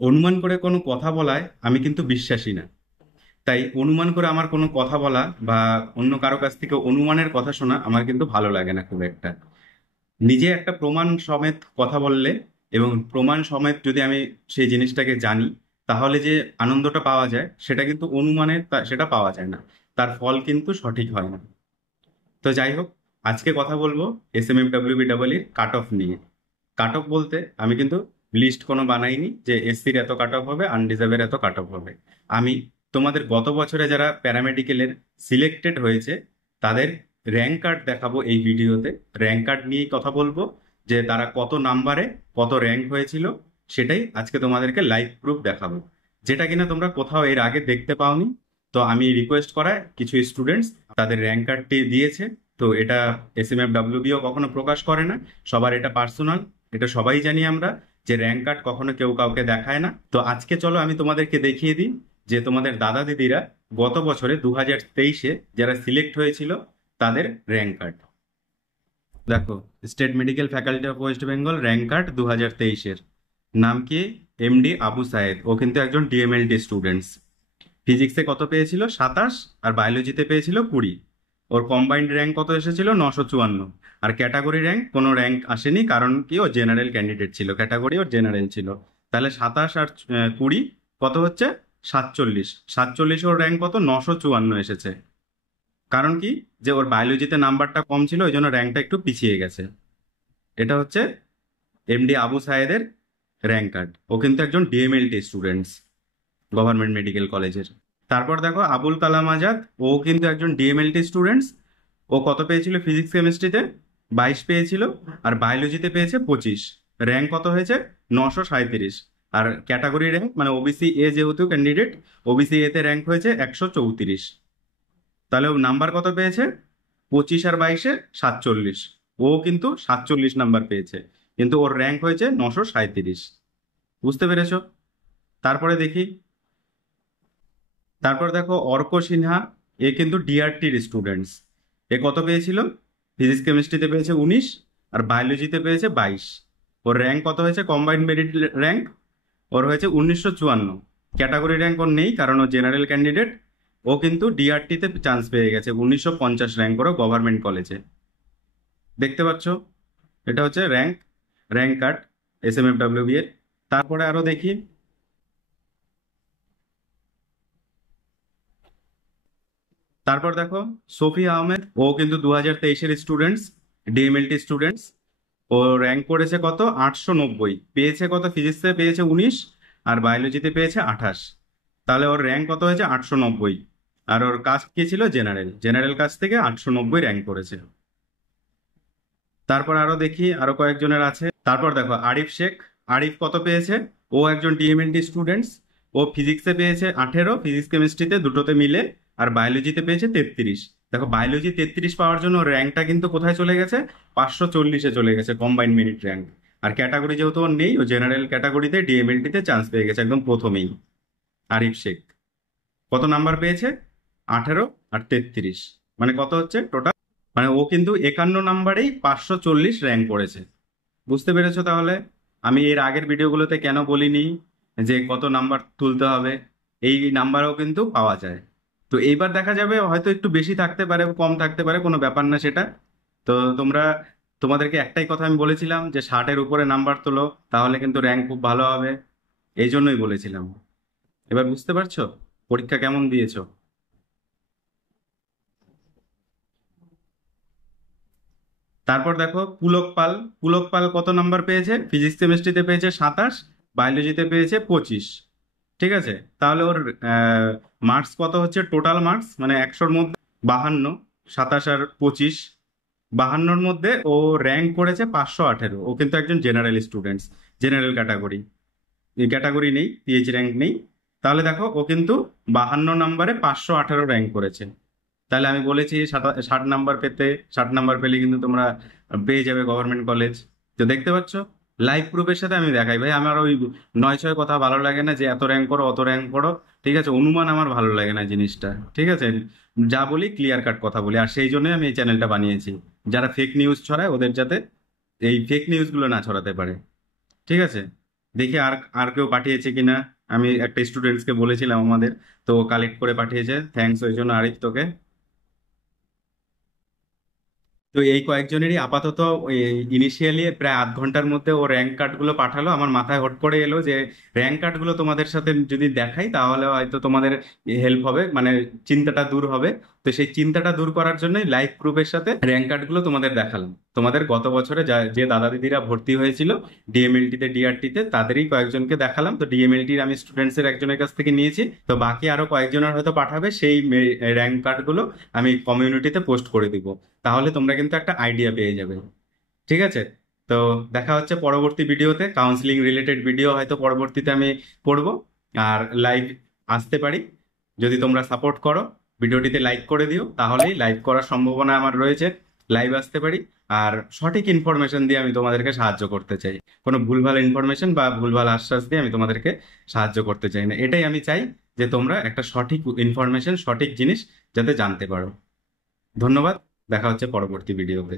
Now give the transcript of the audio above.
অনুমান করে কোনো কথা বলায় আমি কিন্তু বিশ্বাসী না। তাই অনুমান করে আমার কোনো কথা বলা বা অন্য কারো কাছ থেকে অনুমানের কথা শোনা আমার কিন্তু ভালো লাগে না খুব একটা। নিজে একটা প্রমাণ সমেত কথা বললে এবং প্রমাণ সমেত যদি আমি সেই জিনিসটাকে জানি, তাহলে যে আনন্দটা পাওয়া যায় সেটা কিন্তু অনুমানের সেটা পাওয়া যায় না। তার ফল কিন্তু সঠিক হয় না। তো যাই হোক, আজকে কথা বলবো SMFWBEE কাট অফ নিয়ে। কাট অফ বলতে আমি কিন্তু লিস্ট কোনো বানাইনি যে এসসির এত কাট অফ হবে, আনরিজার্ভের এত কাট অফ হবে। আমি তোমাদের গত বছরে যারা প্যারামেডিকেলের সিলেক্টেড হয়েছে তাদের র্যাঙ্ক কার্ড দেখাবো এই ভিডিওতে। র্যাঙ্ক কার্ড নিয়েই কথা বলবো, যে তারা কত নাম্বারে কত র্যাঙ্ক হয়েছিল, সেটাই আজকে তোমাদেরকে লাইভ প্রুফ দেখাবো, যেটা কিনা তোমরা কোথাও এর আগে দেখতে পাওনি। তো আমি রিকোয়েস্ট করায় কিছু স্টুডেন্টস তাদের র্যাঙ্ক কার্ডটি দিয়েছে। তো এটা SMFWBও কখনো প্রকাশ করে না, সবার এটা পার্সোনাল। এটা সবাই জানি আমরা, যে র্যাঙ্ক কার্ড কখনো কেউ কাউকে দেখায় না। তো আজকে চলো আমি তোমাদেরকে দেখিয়ে দিই যে তোমাদের দাদা দিদিরা গত বছরে 2023-এ যারা সিলেক্ট হয়েছিল তাদের র্যাঙ্ক কার্ড দেখো। State medical faculty of West Bengal rank card 2023-এর। নাম কি? MD আবু সায়েদ। ও কিন্তু একজন DMLT স্টুডেন্টস। ফিজিক্সে কত পেয়েছিল? 27। আর বায়োলজিতে পেয়েছিল 20। ওর কম্বাইন্ড র্যাঙ্ক কত এসেছিল? 954। আর ক্যাটাগরি র্যাঙ্ক কোনো র্যাঙ্ক আসেনি, কারণ কি ও জেনারেল ক্যান্ডিডেট ছিল, ক্যাটাগরি ওর জেনারেল ছিল। তাহলে 27 আর 20 কত হচ্ছে? 47। 47 ওর র্যাঙ্ক কত? 954 এসেছে। কারণ কি? যে ওর বায়োলজিতে নাম্বারটা কম ছিল, ওই জন্য র্যাঙ্কটা একটু পিছিয়ে গেছে। এটা হচ্ছে MD আবু সায়েদের র্যাঙ্ক কার্ড। ও কিন্তু একজন DMLT স্টুডেন্টস, গভর্নমেন্ট মেডিকেল কলেজের। তারপর দেখো আবুল কালাম আজাদ। ও কিন্তু একজন DMLT স্টুডেন্টস। ও কত পেয়েছিল ফিজিক্স কেমিস্ট্রিতে? 22 পেয়েছিল। আর বায়োলজিতে পেয়েছে 25। র্যাঙ্ক কত হয়েছে? 937। আর ক্যাটাগরি র্যাঙ্ক মানে OBC এ যেহেতু ক্যান্ডিডেট, OBC এতে র্যাঙ্ক হয়েছে 134। তাহলে ও নাম্বার কত পেয়েছে? 25 আর 22-এ 47। ও কিন্তু 47 নাম্বার পেয়েছে, কিন্তু ওর র্যাঙ্ক হয়েছে 937। বুঝতে পেরেছো? তারপরে দেখি। তারপর দেখো অর্ক সিনহা। এ কিন্তু DRT-র স্টুডেন্টস। এ কত পেয়েছিল? ফিজিক্স কেমিস্ট্রিতে পেয়েছে 19। আর বায়োলজিতে পেয়েছে 22। ওর র্যাঙ্ক কত হয়েছে? কম্বাইন্ড মেরিট র্যাঙ্ক ওর হয়েছে 1954। ক্যাটাগরি র্যাঙ্ক ওর নেই, কারণ ও জেনারেল ক্যান্ডিডেট। ও কিন্তু DRT-তে চান্স পেয়ে গেছে, 1950 র্যাঙ্ক ওর গভর্নমেন্ট কলেজে। দেখতে পাচ্ছ? এটা হচ্ছে র্যাঙ্ক কার্ড SMFWB এর। তারপরে আরো দেখি। তারপর দেখো সফি আহমেদ। ও কিন্তু 2023-এর স্টুডেন্টস, DMLT স্টুডেন্টস। ও র্যাঙ্ক করেছে কত? 890। পেয়েছে কত? ফিজিক্সে পেয়েছে 19। আর বায়োলজিতে পেয়েছে 28। তাহলে ওর র্যাঙ্ক কত হয়েছে? 890। আর ওর কাস্ট কি ছিল? জেনারেল। জেনারেল কাস্ট থেকে 890 র্যাঙ্ক করেছে। তারপর আরো দেখি, আরো কয়েকজনের আছে। তারপর দেখো আরিফ শেখ। আরিফ কত পেয়েছে? ও একজন DMLT স্টুডেন্টস। ও ফিজিক্সে পেয়েছে 18, ফিজিক্স কেমিস্ট্রিতে দুটোতে মিলে। আর বায়োলজিতে পেয়েছে 33। দেখো বায়োলজি 33 পাওয়ার জন্য র্যাঙ্কটা কিন্তু কোথায় চলে গেছে? 540-এ চলে গেছে, কম্বাইন্ড মেরিট র্যাঙ্ক। আর ক্যাটাগরি যেহেতু ওর নেই, ও জেনারেল ক্যাটাগরিতে DMLT-তে চান্স পেয়ে গেছে একদম প্রথমেই। আরিফ শেখ কত নাম্বার পেয়েছে? 18 আর 33, মানে কত হচ্ছে টোটাল? মানে ও কিন্তু 51 নাম্বারেই 540 র্যাঙ্ক করেছে। বুঝতে পেরেছো তাহলে আমি এর আগের ভিডিওগুলোতে কেন বলিনি যে কত নাম্বার তুলতে হবে? এই নাম্বারও কিন্তু পাওয়া যায়। তো এইবার দেখা যাবে, হয়তো একটু বেশি থাকতে পারে, কম থাকতে পারে, কোনো ব্যাপার না সেটা। তো তোমরা, তোমাদেরকে একটাই কথা আমি বলেছিলাম যে 60-এর উপরে নাম্বার তোলো, তাহলে কিন্তু র্যাঙ্ক খুব ভালো হবে। এই জন্যই বলেছিলাম। এবার বুঝতে পারছো পরীক্ষা কেমন দিয়েছো? তারপর দেখো পুলক পাল। পুলক পাল কত নাম্বার পেয়েছে? ফিজিক্স কেমিস্ট্রিতে পেয়েছে 27, বায়োলজিতে পেয়েছে 25। ঠিক আছে, তাহলে ওর মার্কস কত হচ্ছে? টোটাল মার্কস মানে 100-র মধ্যে 52। 27 আর 25, 52-র মধ্যে ও র্যাঙ্ক করেছে 518। ও কিন্তু একজন জেনারেল স্টুডেন্টস, জেনারেল ক্যাটাগরি। এই ক্যাটাগরি নেই, PH র্যাঙ্ক নেই। তাহলে দেখো ও কিন্তু 52 নাম্বারে 518 র্যাঙ্ক করেছে। তাহলে আমি বলেছি 60 নাম্বার পেতে, 60 নাম্বার পেলে কিন্তু তোমরা পেয়ে যাবে গভর্নমেন্ট কলেজ। তো দেখতে পাচ্ছ, লাইভ প্রুফের সাথে আমি দেখাই ভাই। আমার ওই নয় ছয় কথা ভালো লাগে না, যে এত র্যাঙ্ক করো অত র্যাঙ্ক করো। ঠিক আছে, অনুমান আমার ভালো লাগে না জিনিসটা। ঠিক আছে, যা বলি ক্লিয়ার কাট কথা বলি। আর সেই জন্যই আমি এই চ্যানেলটা বানিয়েছি, যারা ফেক নিউজ ছড়ায় ওদের যাতে এই ফেক নিউজগুলো না ছড়াতে পারে। ঠিক আছে। দেখি আর আর কেউ পাঠিয়েছে কিনা। আমি একটা স্টুডেন্টসকে বলেছিলাম আমাদের, তো কালেক্ট করে পাঠিয়েছে, থ্যাঙ্কস ওই জন্য আরিফ তোকে। তো এই কয়েকজনেরই আপাতত ইনিশিয়ালি প্রায় আধ ঘন্টার মধ্যে ও র্যাঙ্ক কার্ডগুলো পাঠালো। আমার মাথায় হট করে এলো যে র্যাঙ্ক কার্ডগুলো তোমাদের সাথে যদি দেখাই তাহলে হয়তো তোমাদের হেল্প হবে, মানে চিন্তাটা দূর হবে। তো সেই চিন্তাটা দূর করার জন্যই লাইভ প্রুফের সাথে র্যাঙ্ক কার্ডগুলো তোমাদের দেখালাম। তোমাদের গত বছরে যে দাদা দিদিরা ভর্তি হয়েছিল ডিএমএলটি তে ডিআরটি তে, তাদেরই কয়েকজনকে দেখালাম। তো ডিএমএলটির আমি স্টুডেন্টস এর একজনের কাছ থেকে নিয়েছি, তো বাকি আরো কয়েকজনের হয়তো পাঠাবে। সেই র্যাঙ্ক কার্ডগুলো আমি কমিউনিটিতে পোস্ট করে দিব, তাহলে তোমরা কিন্তু একটা আইডিয়া পেয়ে যাবে। ঠিক আছে? তো দেখা হচ্ছে পরবর্তী ভিডিওতে। কাউন্সিলিং রিলেটেড ভিডিও হয়তো পরবর্তীতে আমি করব, আর লাইভ আসতে পারি যদি তোমরা সাপোর্ট করো। ভিডিওটিতে লাইক করে দিও, তাহলেই লাইভ করার সম্ভাবনা আমার রয়েছে, লাইভ আসতে পারি। আর সঠিক ইনফরমেশন দিয়ে আমি তোমাদেরকে সাহায্য করতে চাই। কোনো ভুলভাল ইনফরমেশন বা ভুলভাল আশ্বাস দিয়ে আমি তোমাদেরকে সাহায্য করতে চাই না। এটাই আমি চাই, যে তোমরা একটা সঠিক ইনফরমেশন, সঠিক জিনিস যাতে জানতে পারো। ধন্যবাদ। দেখা হচ্ছে পরবর্তী ভিডিওতে।